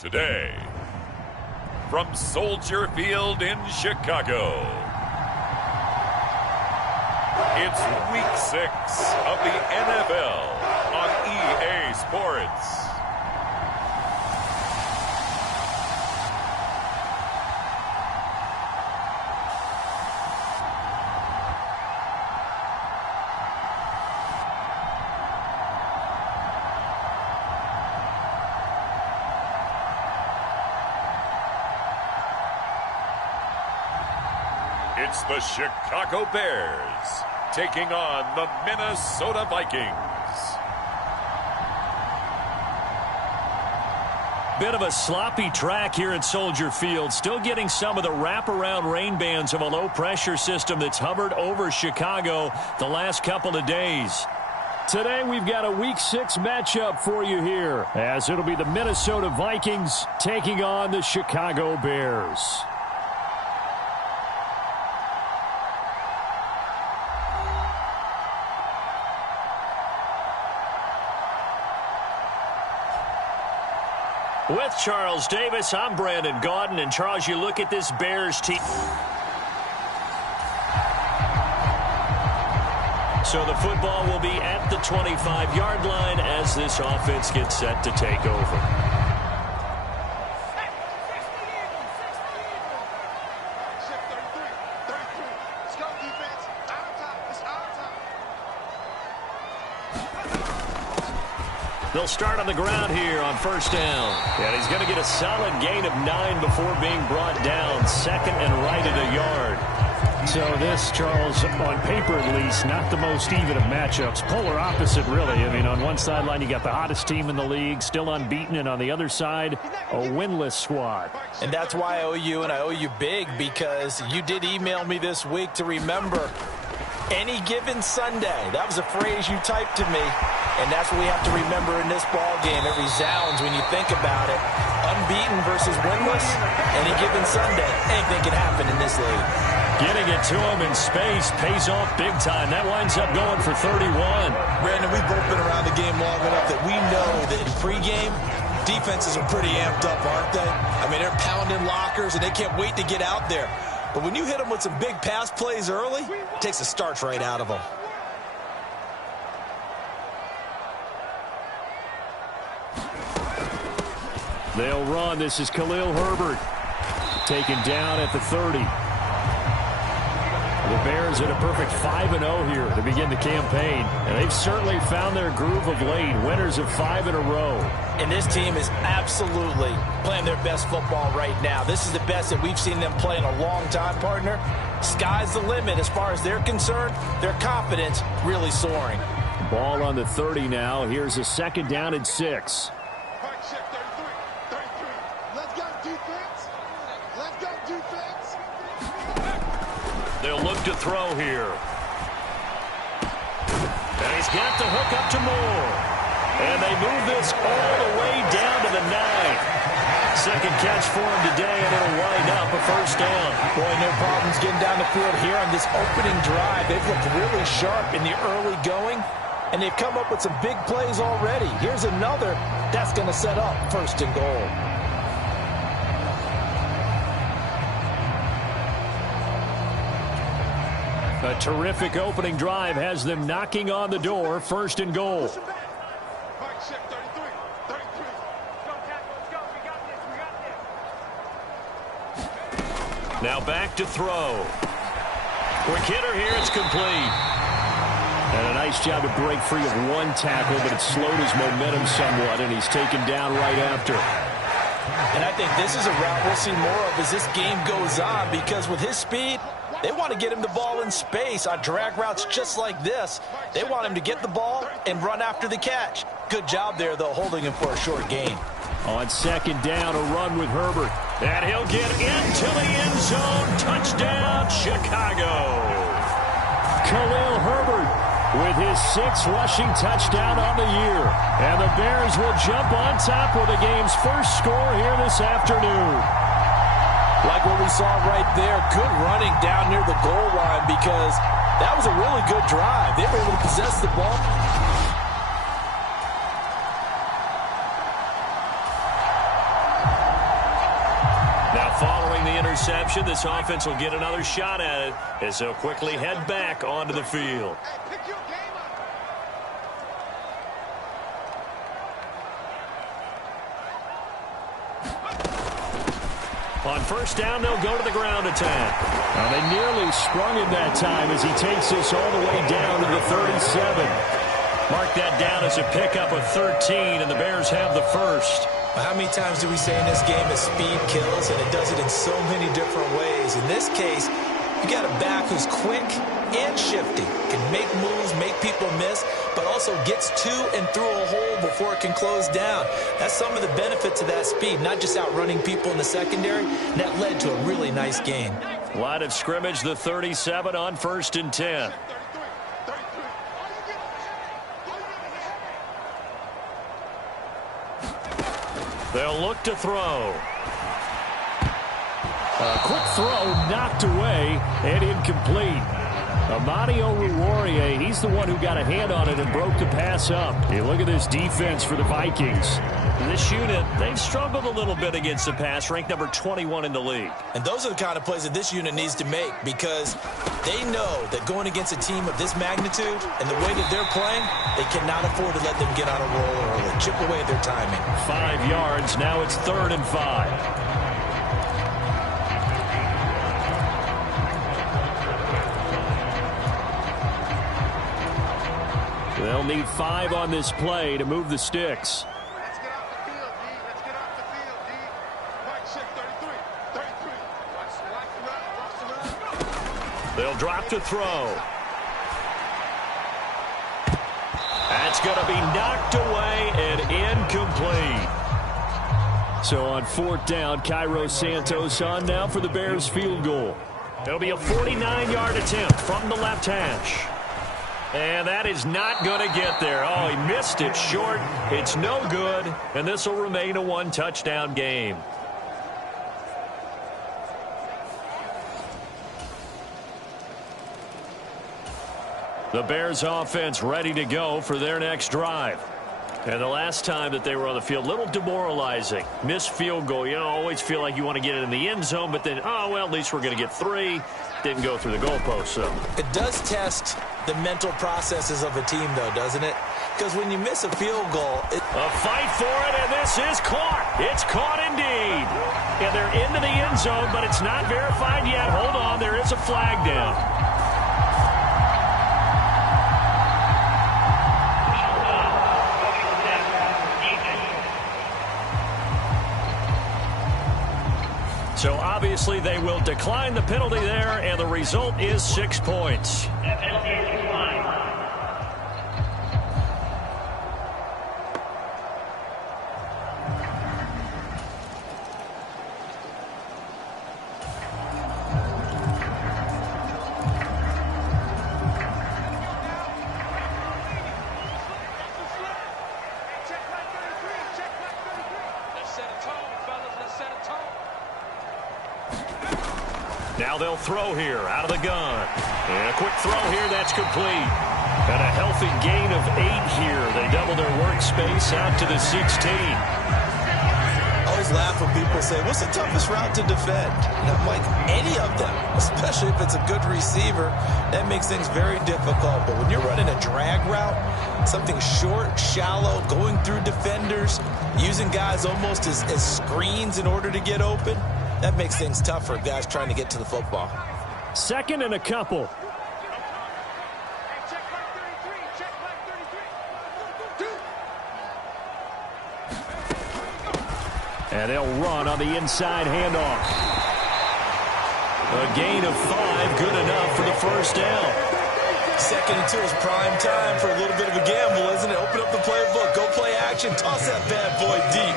Today, from Soldier Field in Chicago, it's Week 6 of the NFL on EA Sports. It's the Chicago Bears taking on the Minnesota Vikings. Bit of a sloppy track here at Soldier Field. Still getting some of the wraparound rain bands of a low-pressure system that's hovered over Chicago the last couple of days. Today we've got a Week 6 matchup for you here, as it'll be the Minnesota Vikings taking on the Chicago Bears. With Charles Davis, I'm Brandon Gaudin. And, Charles, you look at this Bears team. So the football will be at the 25-yard line as this offense gets set to take over. They'll start on the ground here on first down. And he's going to get a solid gain of 9 before being brought down. Second and right at a yard. So this, Charles, on paper at least, not the most even of matchups. Polar opposite, really. I mean, on one sideline, you got the hottest team in the league, still unbeaten, and on the other side, a winless squad. And that's why I owe you, and I owe you big, because you did email me this week to remember any given Sunday. That was a phrase you typed to me. And that's what we have to remember in this ball game. It resounds when you think about it. Unbeaten versus winless, any given Sunday. Anything can happen in this league. Getting it to him in space pays off big time. That winds up going for 31. Brandon, we've both been around the game long enough that we know that in pregame, defenses are pretty amped up, aren't they? I mean, they're pounding lockers, and they can't wait to get out there. But when you hit them with some big pass plays early, it takes the starch right out of them. They'll run. This is Khalil Herbert. Taken down at the 30. The Bears at a perfect 5-0 here to begin the campaign. And they've certainly found their groove of late. Winners of 5 in a row. And this team is absolutely playing their best football right now. This is the best that we've seen them play in a long time, partner. Sky's the limit as far as they're concerned. Their confidence really soaring. Ball on the 30 now. Here's a second down and 6. They'll look to throw here. And he's got the hook up to Moore. And they move this all the way down to the 9. Second catch for him today, and it'll wind up a first down. Boy, no problems getting down the field here on this opening drive. They've looked really sharp in the early going, and they've come up with some big plays already. Here's another that's going to set up first and goal. A terrific opening drive has them knocking on the door, first and goal. Now back to throw. Quick hitter here, it's complete. And a nice job to break free of one tackle, but it slowed his momentum somewhat, and he's taken down right after. And I think this is a route we'll see more of as this game goes on, because with his speed, they want to get him the ball in space on drag routes just like this. They want him to get the ball and run after the catch. Good job there, though, holding him for a short gain. On second down, a run with Herbert. And he'll get into the end zone. Touchdown, Chicago. Khalil Herbert with his 6th rushing touchdown on the year. And the Bears will jump on top with the game's first score here this afternoon. Like what we saw right there, good running down near the goal line, because that was a really good drive. They were able to possess the ball. interception. This offense will get another shot at it as they'll quickly head back onto the field. On first down, they'll go to the ground attack. Well, they nearly sprung him that time as he takes this all the way down to the 37. Mark that down as a pickup of 13, and the Bears have the first. How many times do we say in this game that speed kills, and it does it in so many different ways? In this case, you got a back who's quick and shifty, can make moves, make people miss, but also gets to and through a hole before it can close down. That's some of the benefits of that speed, not just outrunning people in the secondary. And that led to a really nice gain. Line of scrimmage, the 37 on 1st and 10. They'll look to throw. A quick throw knocked away and incomplete. Amani Oruwariye, he's the one who got a hand on it and broke the pass up. Hey, look at this defense for the Vikings. This unit, they've struggled a little bit against the pass, ranked number 21 in the league. And those are the kind of plays that this unit needs to make because they know that going against a team of this magnitude and the way that they're playing, they cannot afford to let them get on a roll early. Chip away at their timing. 5 yards. Now it's 3rd and 5. They'll need 5 on this play to move the sticks. Let's get off the field, D. Let's get off the field, D. Right, check 33. 33. Watch the run. They'll drop to throw. That's going to be knocked away and incomplete. So on 4th down, Cairo Santos on now for the Bears field goal. It'll be a 49-yard attempt from the left hash. And that is not going to get there. Oh, he missed it short. It's no good, and this will remain a 1-touchdown game. The Bears offense ready to go for their next drive. And the last time that they were on the field, a little demoralizing. Missed field goal. You know, always feel like you want to get it in the end zone, but then, oh, well, at least we're going to get 3. Didn't go through the goalpost, so. It does test the mental processes of a team, though, doesn't it? Because when you miss a field goal... A fight for it, and this is caught. It's caught indeed. And they're into the end zone, but it's not verified yet. Hold on, there is a flag down. So obviously they will decline the penalty there, and the result is 6 points. Now they'll throw here out of the gun. And a quick throw here, that's complete. And a healthy gain of 8 here. They double their workspace out to the 16. I always laugh when people say, what's the toughest route to defend? And I'm like, any of them, especially if it's a good receiver, that makes things very difficult. But when you're running a drag route, something short, shallow, going through defenders, using guys almost as screens in order to get open, that makes things tough for guys trying to get to the football. 2nd and a couple. And they'll run on the inside handoff. A gain of 5, good enough for the first down. 2nd and 2 is prime time for a little bit of a gamble, isn't it? Open up the playbook, go play action, toss that bad boy deep.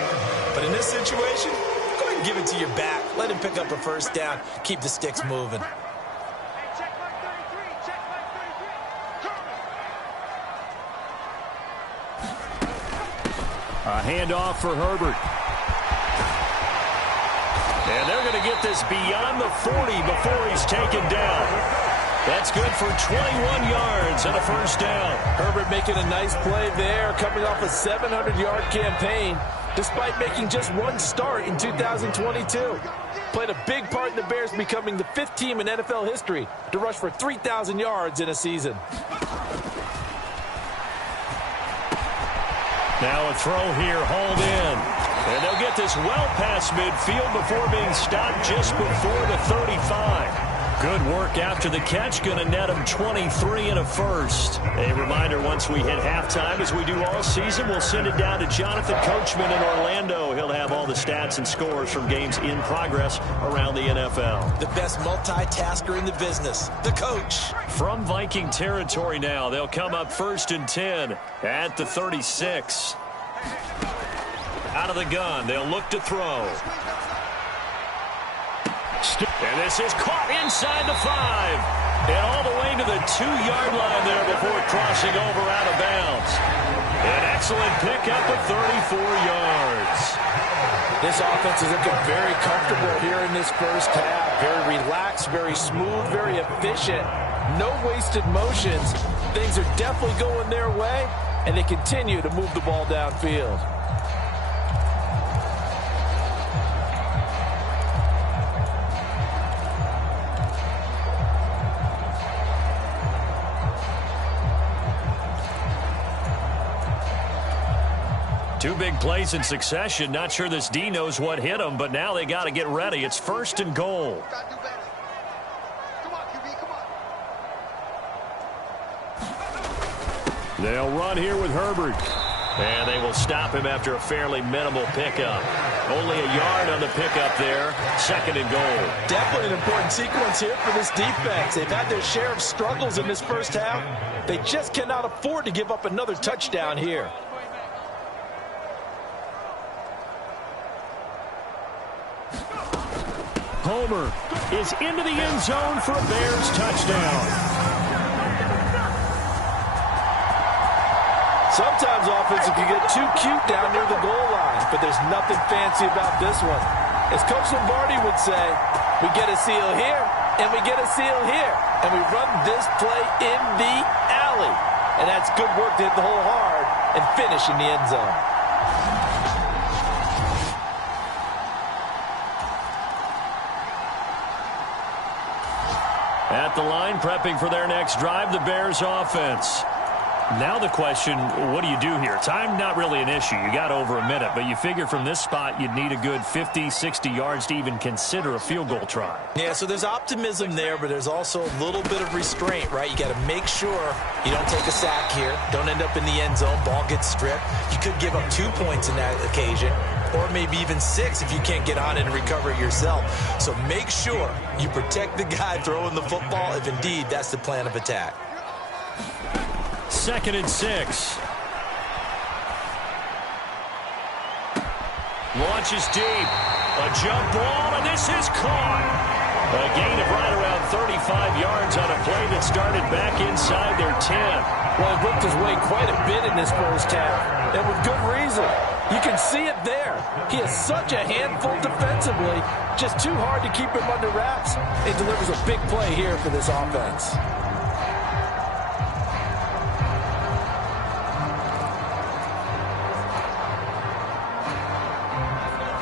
But in this situation, go ahead and give it to your back. Let him pick up a first down. Keep the sticks moving. A handoff for Herbert. And they're going to get this beyond the 40 before he's taken down. That's good for 21 yards and a first down. Herbert making a nice play there, coming off a 700-yard campaign, despite making just one start in 2022. Played a big part in the Bears becoming the 5th team in NFL history to rush for 3,000 yards in a season. Now a throw here, hauled in. And they'll get this well past midfield before being stopped just before the 35. Good work after the catch. Going to net him 23 and a first. A reminder, once we hit halftime, as we do all season, we'll send it down to Jonathan Coachman in Orlando. He'll have all the stats and scores from games in progress around the NFL. The best multitasker in the business, the coach. From Viking territory now, they'll come up 1st and 10 at the 36. Out of the gun, they'll look to throw. And this is caught inside the 5. And all the way to the 2-yard line there before crossing over out of bounds. An excellent pickup of 34 yards. This offense is looking very comfortable here in this first half. Very relaxed, very smooth, very efficient. No wasted motions. Things are definitely going their way, and they continue to move the ball downfield. Two big plays in succession. Not sure this D knows what hit him, but now they got to get ready. It's 1st and goal. They'll run here with Herbert. And they will stop him after a fairly minimal pickup. Only a yard on the pickup there. 2nd and goal. Definitely an important sequence here for this defense. They've had their share of struggles in this first half. They just cannot afford to give up another touchdown here. Homer is into the end zone for a Bears touchdown. Sometimes offenses can get too cute down near the goal line, but there's nothing fancy about this one. As Coach Lombardi would say, we get a seal here, and we get a seal here, and we run this play in the alley. And that's good work to hit the hole hard and finish in the end zone. At the line, prepping for their next drive, the Bears offense. Now the question, what do you do here? Time, not really an issue. You got over a minute, but you figure from this spot you'd need a good 50, 60 yards to even consider a field goal try. Yeah, so there's optimism there, but there's also a little bit of restraint, right? You got to make sure you don't take a sack here, don't end up in the end zone, ball gets stripped. You could give up 2 points in that occasion, or maybe even 6 if you can't get on it and recover it yourself. So make sure you protect the guy throwing the football if indeed that's the plan of attack. 2nd and 6. Launches deep. A jump ball, and this is caught. A gain of right around 35 yards on a play that started back inside their 10. Well, he worked his way quite a bit in this first half, and with good reason. You can see it there. He is such a handful defensively. Just too hard to keep him under wraps. It delivers a big play here for this offense.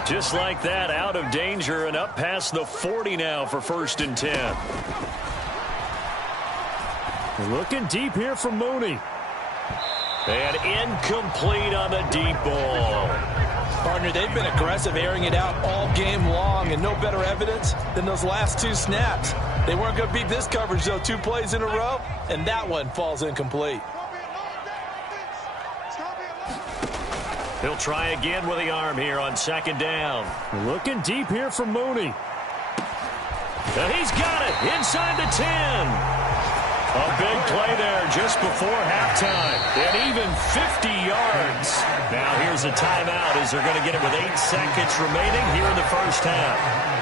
Just like that, out of danger and up past the 40 now for 1st and 10. Looking deep here from Mooney. And incomplete on the deep ball. Partner, they've been aggressive, airing it out all game long, and no better evidence than those last 2 snaps. They weren't going to beat this coverage, though. 2 plays in a row, and that one falls incomplete. He'll try again with the arm here on 2nd down. Looking deep here from Mooney. And he's got it inside the 10. A big play there just before halftime. And even 50 yards. Now here's a timeout as they're going to get it with 8 seconds remaining here in the first half.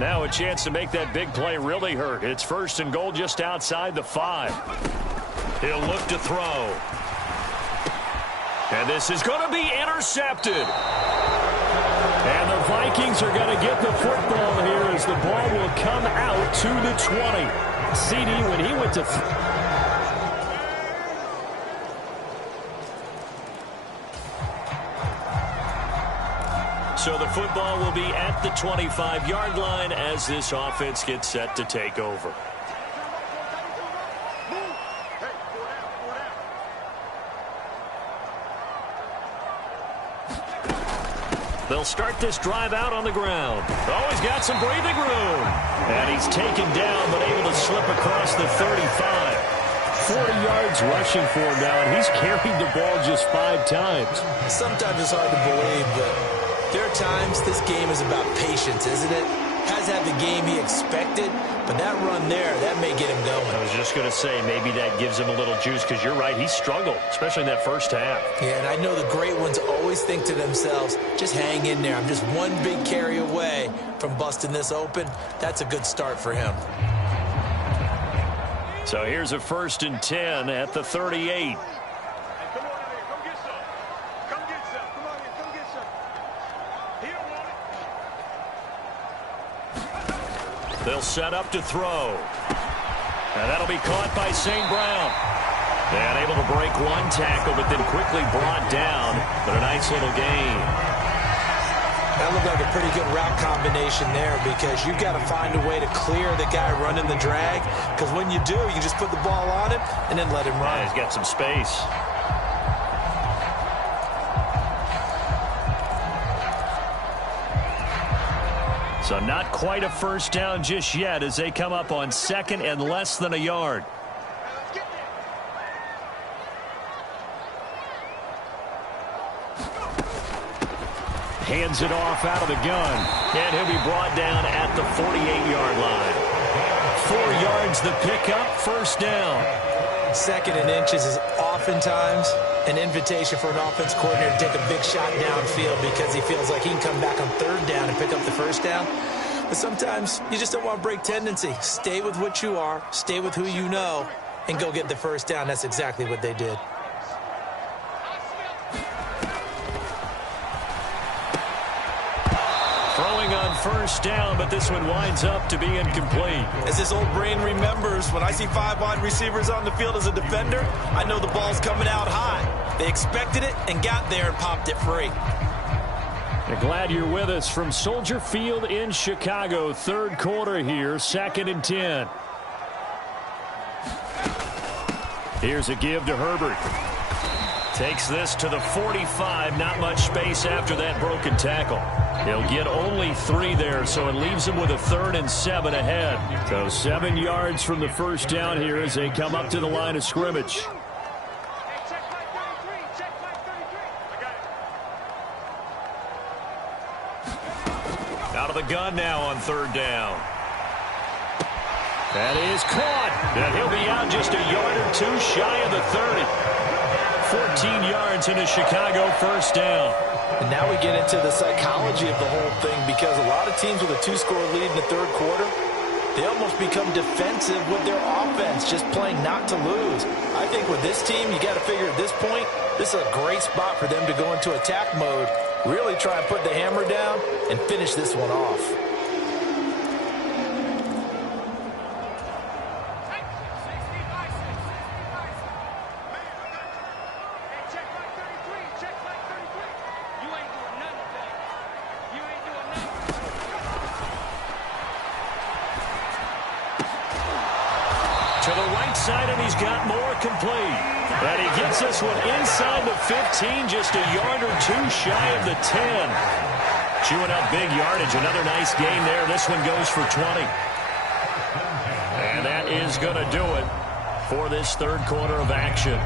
Now a chance to make that big play really hurt. It's 1st and goal just outside the 5. He'll look to throw. And this is going to be intercepted. And the Vikings are going to get the football here as the ball will come out to the 20. CD, when he went to... So the football will be at the 25-yard line as this offense gets set to take over. They'll start this drive out on the ground. Oh, he's got some breathing room. And he's taken down, but able to slip across the 35. 40 yards rushing for him now, and he's carried the ball just 5 times. Sometimes it's hard to believe, but there are times this game is about patience, isn't it? Has had the game he expected, but that run there, that may get him going. I was just going to say, maybe that gives him a little juice, because you're right, he struggled, especially in that first half. Yeah, and I know the great ones always think to themselves, just hang in there. I'm just one big carry away from busting this open. That's a good start for him. So here's a 1st and 10 at the 38. They'll set up to throw. And that'll be caught by St. Brown. And able to break one tackle, but then quickly brought down. But a nice little gain. That looked like a pretty good route combination there, because you've got to find a way to clear the guy running the drag. Because when you do, you just put the ball on him and then let him run. Yeah, he's got some space. So not quite a first down just yet as they come up on 2nd and less than a yard. Hands it off out of the gun. And he'll be brought down at the 48-yard line. 4 yards the pickup, 1st down. 2nd and inches is oftentimes an invitation for an offense coordinator to take a big shot downfield because he feels like he can come back on 3rd down and pick up the 1st down. But sometimes you just don't want to break tendency. Stay with what you are, stay with who you know, and go get the 1st down. That's exactly what they did. Throwing on 1st down, but this one winds up to be incomplete. As this old brain remembers, when I see 5 wide receivers on the field as a defender, I know the ball's coming out high. They expected it and got there and popped it free. We're glad you're with us from Soldier Field in Chicago. 3rd quarter here, 2nd and 10. Here's a give to Herbert. Takes this to the 45. Not much space after that broken tackle. He'll get only 3 there, so it leaves him with a 3rd and 7 ahead. So 7 yards from the 1st down here as they come up to the line of scrimmage. Out of the gun now on 3rd down. That is caught. And he'll be out just a yard or 2 shy of the 30. 14 yards in a Chicago 1st down. And now we get into the psychology of the whole thing, because a lot of teams with a 2-score lead in the 3rd quarter, they almost become defensive with their offense, just playing not to lose. I think with this team, you got to figure at this point, this is a great spot for them to go into attack mode, really try and put the hammer down and finish this one off. To the right side, and he's got more complete. And he gets this one inside the 15, just a yard or 2 shy of the 10. Chewing up big yardage. Another nice gain there. This one goes for 20. And that is going to do it for this 3rd quarter of action.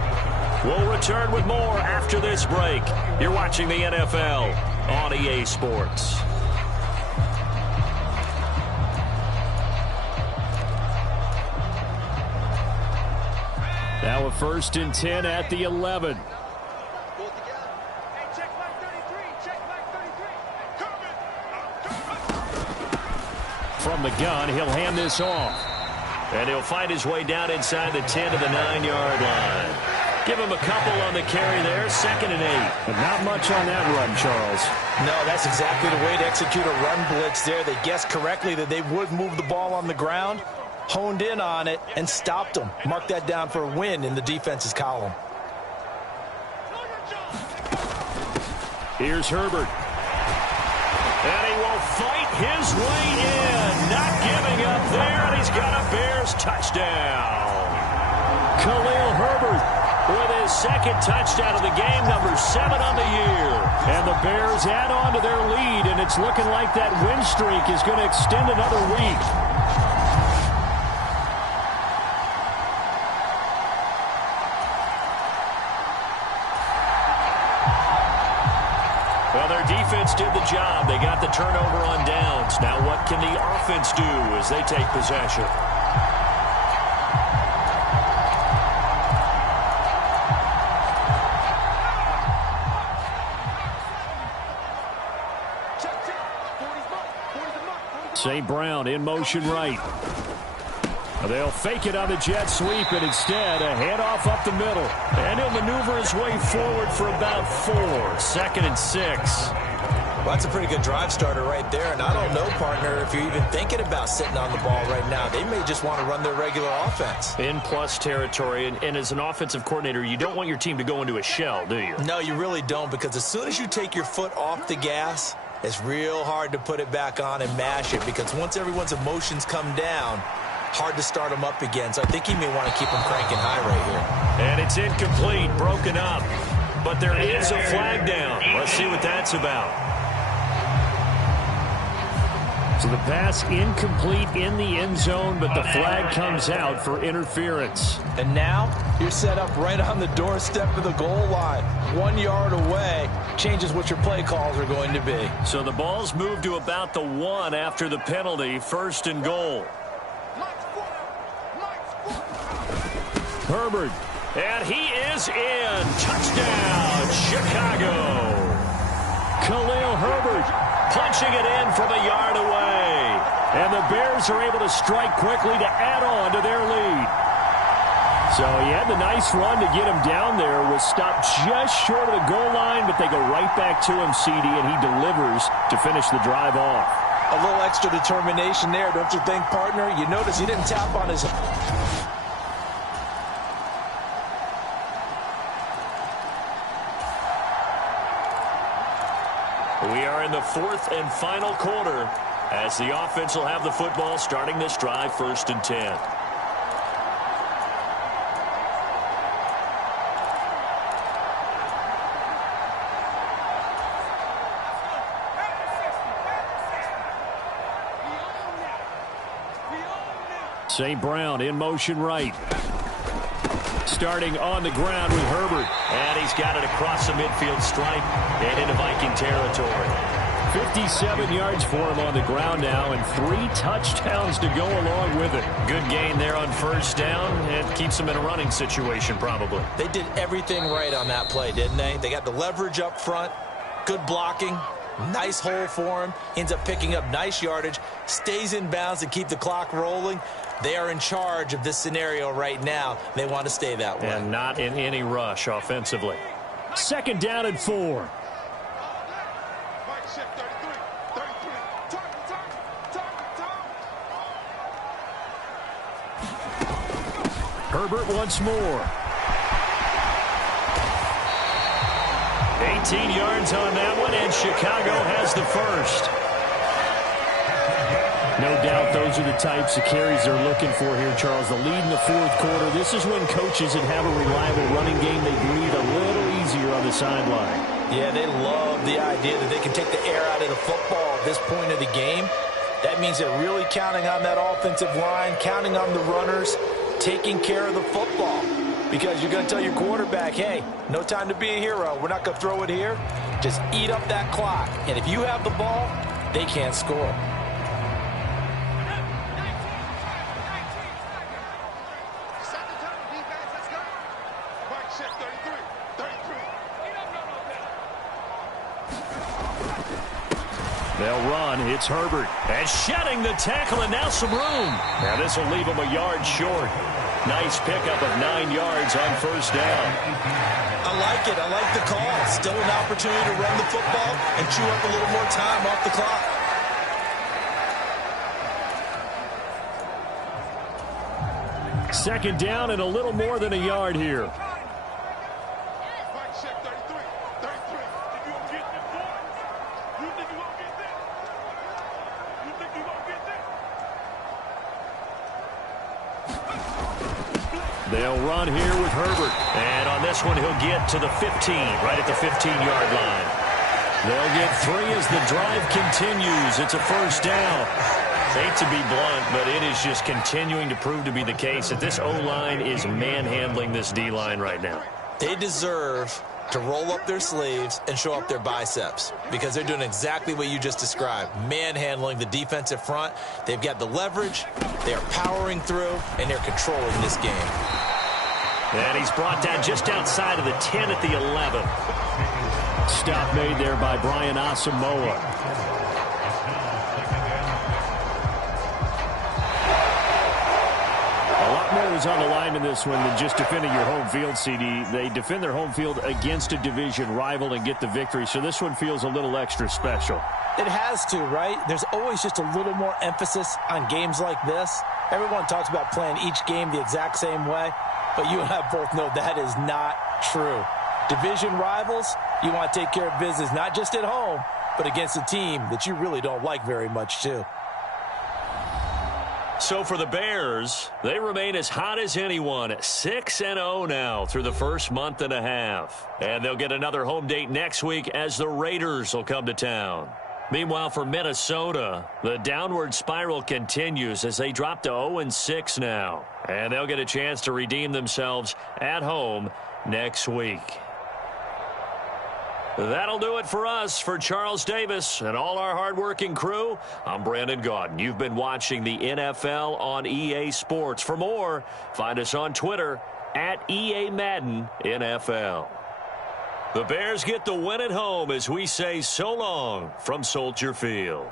We'll return with more after this break. You're watching the NFL on EA Sports. Now a 1st and 10 at the 11. From the gun, he'll hand this off. And he'll find his way down inside the 10 to the 9-yard line. Give him a couple on the carry there, 2nd and 8. But not much on that run, Charles. No, that's exactly the way to execute a run blitz there. They guessed correctly that they would move the ball on the ground, honed in on it, and stopped them. Mark that down for a win in the defense's column. Here's Herbert. And he will fight his way in. Not giving up there, and he's got a Bears touchdown. Khalil Herbert with his 2nd touchdown of the game, number 7 on the year. And the Bears add on to their lead, and it's looking like that win streak is going to extend another week. Well, their defense did the job. They got the turnover on downs. Now what can the offense do as they take possession? St. Brown in motion right. They'll fake it on the jet sweep, and instead a handoff up the middle. And he'll maneuver his way forward for about 4. 2nd and 6. Well, that's a pretty good drive starter right there. And I don't know, partner, if you're even thinking about sitting on the ball right now. They may just want to run their regular offense. In plus territory, and as an offensive coordinator, you don't want your team to go into a shell, do you? No, you really don't, because as soon as you take your foot off the gas, it's real hard to put it back on and mash it, because once everyone's emotions come down, hard to start them up again. So I think he may want to keep them cranking high right here. And it's incomplete, broken up. But there is a flag down. Let's see what that's about. So the pass incomplete in the end zone, but the flag comes out for interference. And now you're set up right on the doorstep of the goal line. 1 yard away changes what your play calls are going to be. So the ball's moved to about the 1 after the penalty, 1st and goal. Herbert. And he is in. Touchdown, Chicago. Khalil Herbert punching it in from a yard away. And the Bears are able to strike quickly to add on to their lead. So he had the nice run to get him down there. Was stopped just short of the goal line, but they go right back to him, CD, and he delivers to finish the drive off. A little extra determination there, don't you think, partner? You notice he didn't tap on his... We are in the 4th and final quarter as the offense will have the football starting this drive, 1st and 10. St. Brown in motion right. Starting on the ground with Herbert. And he's got it across the midfield stripe and into Viking territory. 57 yards for him on the ground now, and 3 touchdowns to go along with it. Good gain there on 1st down, and keeps him in a running situation probably. They did everything right on that play, didn't they? They got the leverage up front, good blocking, nice hole for him, ends up picking up nice yardage, stays in bounds and keep the clock rolling. They are in charge of this scenario right now. They want to stay that way. And not in any rush offensively. 2nd down and 4. Herbert once more. 18 yards on that one, and Chicago has the first. No doubt those are the types of carries they're looking for here, Charles. The lead in the 4th quarter. This is when coaches that have a reliable running game, they breathe a little easier on the sideline. Yeah, they love the idea that they can take the air out of the football at this point of the game. That means they're really counting on that offensive line, counting on the runners, taking care of the football. Because you're going to tell your quarterback, hey, no time to be a hero. We're not going to throw it here. Just eat up that clock. And if you have the ball, they can't score. They'll run. It's Herbert. And shedding the tackle, and now some room. Now this will leave him a yard short. Nice pickup of 9 yards on first down. I like it. I like the call. Still an opportunity to run the football and chew up a little more time off the clock. Second down and a little more than a yard here. Mike check 33. 33. Think you gonna get this, boy? You think you gonna get this? You think you gonna get this? They'll run here with Herbert. And on this one, he'll get to the 15, right at the 15-yard line. They'll get 3 as the drive continues. It's a first down. Hate to be blunt, but it is just continuing to prove to be the case that this O-line is manhandling this D-line right now. They deserve to roll up their sleeves and show up their biceps because they're doing exactly what you just described, manhandling the defensive front. They've got the leverage, they are powering through, and they're controlling this game. And he's brought down just outside of the 10 at the 11. Stop made there by Brian Asamoah. A lot more is on the line in this one than just defending your home field, CD. They defend their home field against a division rival and get the victory, so this one feels a little extra special. It has to, right? There's always just a little more emphasis on games like this. Everyone talks about playing each game the exact same way, but you and I both know that is not true. Division rivals, you want to take care of business not just at home, but against a team that you really don't like very much, too. So for the Bears, they remain as hot as anyone, 6-0 now through the first month and a half. And they'll get another home date next week as the Raiders will come to town. Meanwhile, for Minnesota, the downward spiral continues as they drop to 0-6 now. And they'll get a chance to redeem themselves at home next week. That'll do it for us. For Charles Davis and all our hardworking crew, I'm Brandon Gaudin. You've been watching the NFL on EA Sports. For more, find us on Twitter at EA Madden NFL. The Bears get the win at home as we say so long from Soldier Field.